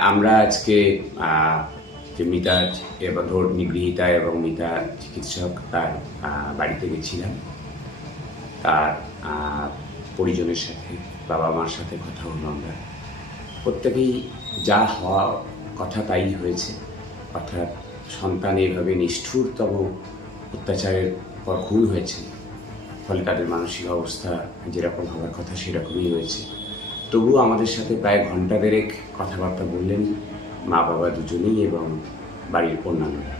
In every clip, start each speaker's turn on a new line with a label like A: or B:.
A: আমরা আজকে যে মিতার এবার ধর এবং মিতা চিকিৎসক তার বাড়িতে গেছিলাম। তার পরিজনের সাথে, বাবা মার সাথে কথা হলো আমরা। প্রত্যেকেই যা হওয়া কথা তাই হয়েছে। অর্থাৎ সন্তান এইভাবে নিষ্ঠুরতম অত্যাচারের পর খুন হয়েছে। ফলে তাদের মানসিক অবস্থা যেরকম হওয়ার কথা সেরকমই হয়েছে। তবুও আমাদের সাথে প্রায় ঘণ্টা দেড়েক কথাবার্তা বললেন মা বাবা দুজনেই এবং বাড়ির অন্যান্যরা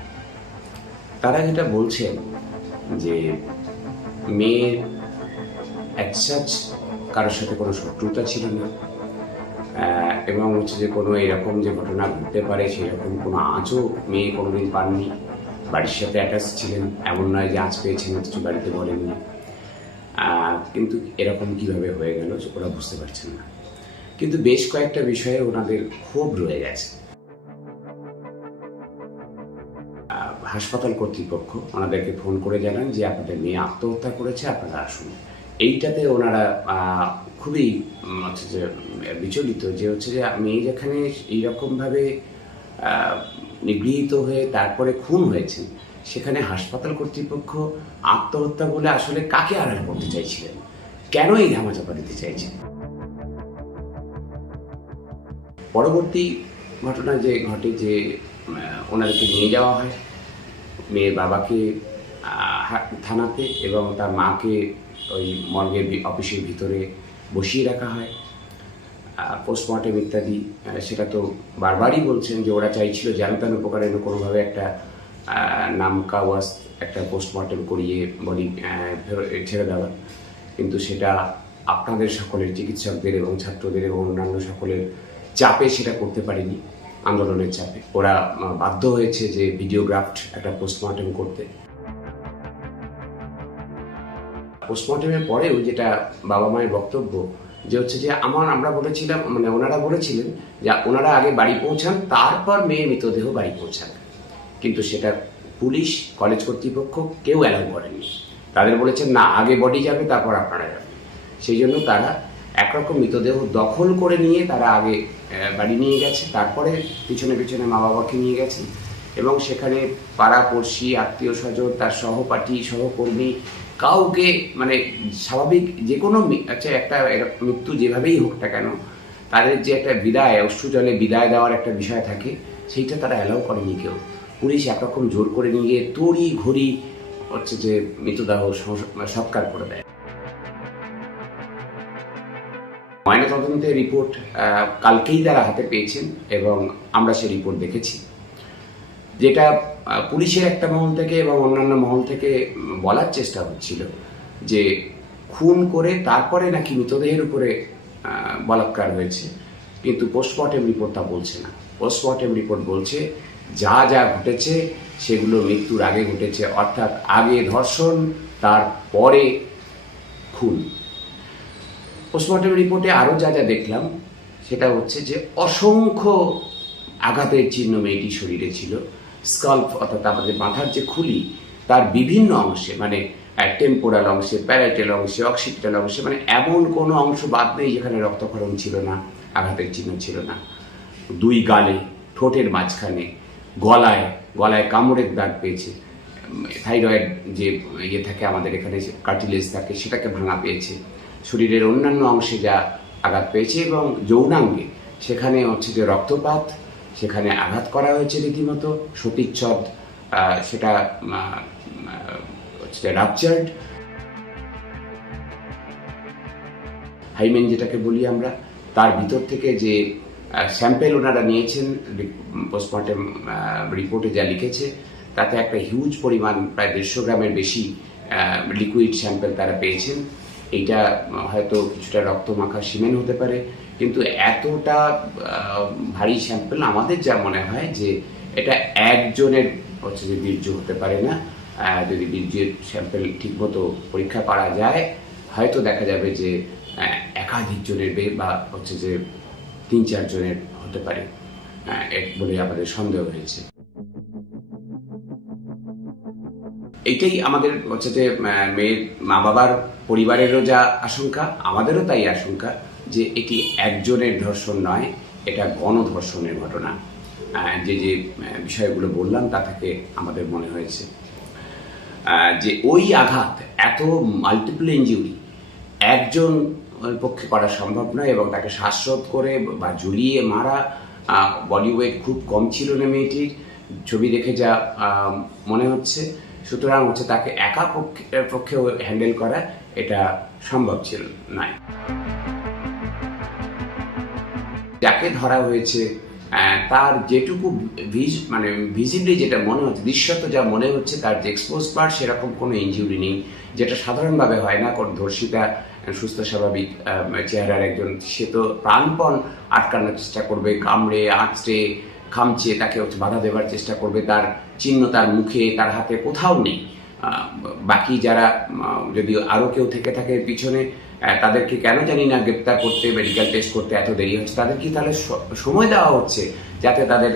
A: তারা যেটা বলছেন যে মেয়ের একসাজ কারোর সাথে কোনো শত্রুতা ছিল না এবং হচ্ছে যে কোনো এরকম যে ঘটনা ঘটতে পারে সেরকম কোনো আঁচও মেয়ে কোনোদিন পাননি। বাড়ির সাথে অ্যাটাচ ছিলেন, এমন নয় যে আঁচ পেয়েছেন, কিছু বাড়িতে বলেননি। কিন্তু এরকম কীভাবে হয়ে গেল ওরা বুঝতে পারছেন না। কিন্তু বেশ কয়েকটা বিষয়ে ওনাদের ক্ষোভ রয়ে গেছে। হাসপাতাল কর্তৃপক্ষ ওনাদেরকে ফোন করে জানান যে, আপনাদের মেয়ে আত্মহত্যা করেছে, আপনারা আসুন। এইটাতে ওনারা খুবই হচ্ছে যে, বিচলিত যে হচ্ছে যে, মেয়ে যেখানে এইরকমভাবে নিগৃহীত হয়ে তারপরে খুন হয়েছে, সেখানে হাসপাতাল কর্তৃপক্ষ আত্মহত্যা বলে আসলে কাকে আড়াল করতে চাইছিলেন? কেন এই ধামাচাপা দিতে চাইছেন? পরবর্তী ঘটনা যে ঘটে যে ওনাদেরকে নিয়ে যাওয়া হয় মেয়ের বাবাকে থানাতে এবং তার মাকে ওই মর্গের অফিসের ভিতরে বসিয়ে রাখা হয়। পোস্টমর্টেম ইত্যাদি সেটা তো বারবারই বলছেন যে ওরা চাইছিল যেন তেন প্রকারে কোনোভাবে একটা আহ, নাম কাওয়াজ একটা পোস্টমর্টেম করিয়ে বডি ছেড়ে দেওয়ার কিন্তু সেটা আপনাদের সকলের চিকিৎসকদের এবং ছাত্রদের এবং অন্যান্য সকলের চাপে সেটা করতে পারেনি আন্দোলনের চাপে। ওরা বাধ্য হয়েছে যে ভিডিওগ্রাফট একটা পোস্টমর্টেম করতে। পোস্টমর্টমের পরেও যেটা বাবা মায়ের বক্তব্য, যে হচ্ছে যে আমার, আমরা বলেছিলাম মানে ওনারা বলেছিলেন যে ওনারা আগে বাড়ি পৌঁছান, তারপর মেয়ের মৃতদেহ বাড়ি পৌঁছান কিন্তু সেটা পুলিশ কলেজ কর্তৃপক্ষ কেউ অ্যালাউ করেনি তাদের বলেছেন, না, আগে বডি যাবে, তারপর আপনারা যাবেন। সেই জন্য তারা একরকম মৃতদেহ দখল করে নিয়ে তারা আগে বাড়ি নিয়ে গেছে, তারপরে পিছনে পিছনে মা বাবাকে নিয়ে গেছে। এবং সেখানে পাড়া পড়শি, আত্মীয় স্বজন, তার সহপাঠী, সহকর্মী, কাউকে মানে স্বাভাবিক যে কোনো আচ্ছা একটা মৃত্যু যেভাবেই হোক না কেন, তাদের যে একটা বিদায়, অশ্রু জলে বিদায় দেওয়ার একটা বিষয় থাকে, সেইটা তারা অ্যালাউ করেনি কেউ। পুলিশ একরকম জোর করে নিয়ে তড়ি ঘড়ি হচ্ছে যে মৃতদেহ সৎকার করে দেয়। ময়নাতদন্তের রিপোর্ট কালকেই তারা হাতে পেয়েছেন এবং আমরা সেই রিপোর্ট দেখেছি। যেটা পুলিশের একটা মহল থেকে এবং অন্যান্য মহল থেকে বলার চেষ্টা হচ্ছিল যে খুন করে তারপরে নাকি মৃতদেহের উপরে বলাৎকার হয়েছে। কিন্তু পোস্টমর্টেম রিপোর্ট তা বলছে না। পোস্টমর্টেম রিপোর্ট বলছে, যা যা ঘটেছে সেগুলো মৃত্যুর আগে ঘটেছে, অর্থাৎ আগে ধর্ষণ, তারপরে খুন। পোস্টমর্টম রিপোর্টে আরও যা যা দেখলাম, সেটা হচ্ছে যে অসংখ্য আঘাতের চিহ্ন মেয়েটির শরীরে ছিল। স্কাল্প, অর্থাৎ আমাদের মাথার যে খুলি, তার বিভিন্ন অংশে মানে টেম্পোরাল অংশে প্যারাইটাল অংশে অক্সিপিটাল অংশে মানে এমন কোনো অংশ বাদ নেই যেখানে রক্তক্ষরণ ছিল না, আঘাতের চিহ্ন ছিল না। দুই গালে, ঠোঁটের মাঝখানে, গলায় গলায় কামড়ের দাগ পেয়েছে। থাইরয়েড যে ইয়ে থাকে আমাদের এখানে কার্টিলেজ থাকে, সেটাকে ভাঙা পেয়েছে। শরীরের অন্যান্য অংশে যা আঘাত পেয়েছে এবং যৌনাঙ্গে, সেখানে হচ্ছে যে রক্তপাত, সেখানে আঘাত করা হয়েছে রীতিমতো, সতীচ্ছদ সেটা হচ্ছে রাপচার্ড হাইমেন যেটাকে বলি আমরা, তার ভিতর থেকে যে স্যাম্পেল ওনারা নিয়েছেন পোস্টমর্টম রিপোর্টে যা লিখেছে, তাতে একটা হিউজ পরিমাণ, প্রায় দেড়শো গ্রামের বেশি লিকুইড স্যাম্পেল তারা পেয়েছেন। এইটা হয়তো কিছুটা রক্ত মাখা সিমেন্ট হতে পারে, কিন্তু এতটা ভারী স্যাম্পেল আমাদের যা মনে হয় যে এটা একজনের হচ্ছে যে বীর্য হতে পারে না। যদি বীর্যের স্যাম্পেল ঠিকমতো পরীক্ষা করা যায়, হয়তো দেখা যাবে যে একাধিক জনের বে- বা হচ্ছে যে তিন চারজনের হতে পারে। বলে আমাদের সন্দেহ হয়েছে। এইটাই আমাদের হচ্ছে যে মেয়ের মা বাবার পরিবারেরও যা আশঙ্কা, আমাদেরও তাই আশঙ্কা যে এটি একজনের ধর্ষণ নয়, এটা গণধর্ষণের ঘটনা। যে যে বিষয়গুলো বললাম, তা থেকে আমাদের মনে হয়েছে। যে ওই আঘাত, এত মাল্টিপল ইঞ্জুরি একজন পক্ষে করা সম্ভব নয় এবং তাকে শ্বাসরোধ করে বা ঝুলিয়ে মারা বডি ওয়েট খুব কম ছিল না মেয়েটির। ছবি দেখে যা মনে হচ্ছে সুতরাং হচ্ছে তাকে একা পক্ষে হ্যান্ডেল করা এটা সম্ভব ছিল নয় যাকে ধরা হয়েছে তার যেটুকু ভিজ মানে ভিজিবলি যেটা মনে হচ্ছে, দৃশ্যত যা মনে হচ্ছে, তার যে এক্সপোজ পার্ট সেরকম কোনো ইনজুরি নেই, যেটা সাধারণভাবে হয় না কোন ধর্ষিতা সুস্থ, স্বাভাবিক চেহারার একজন, সে তো প্রাণপণ আটকানোর চেষ্টা করবে, কামড়ে, আঁচড়ে খামচে তাকে হচ্ছে বাধা দেওয়ার চেষ্টা করবে। তার চিহ্ন তার মুখে, তার হাতে কোথাও নেই। বাকি যারা যদি আরও কেউ থেকে থাকে পিছনে তাদেরকে কেন জানি না গ্রেপ্তার করতে মেডিকেল টেস্ট করতে এত দেরি হচ্ছে, তাদের কি তাহলে সময় দেওয়া হচ্ছে? যাতে তাদের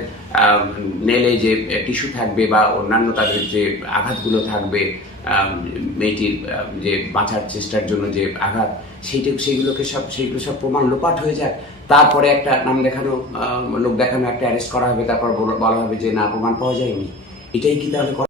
A: নেলে যে টিস্যু থাকবে বা অন্যান্য তাদের যে আঘাতগুলো থাকবে মেয়েটির যে বাঁচার চেষ্টার জন্য যে আঘাত, সেইটা, সেইগুলোকে সব, সেইগুলো সব প্রমাণ লোপাট হয়ে যাক। তারপরে একটা নাম দেখানো লোক দেখানো, একটা অ্যারেস্ট করা হবে, তারপর বলা হবে যে না, প্রমাণ পাওয়া যায়নি। এটাই কি তাহলে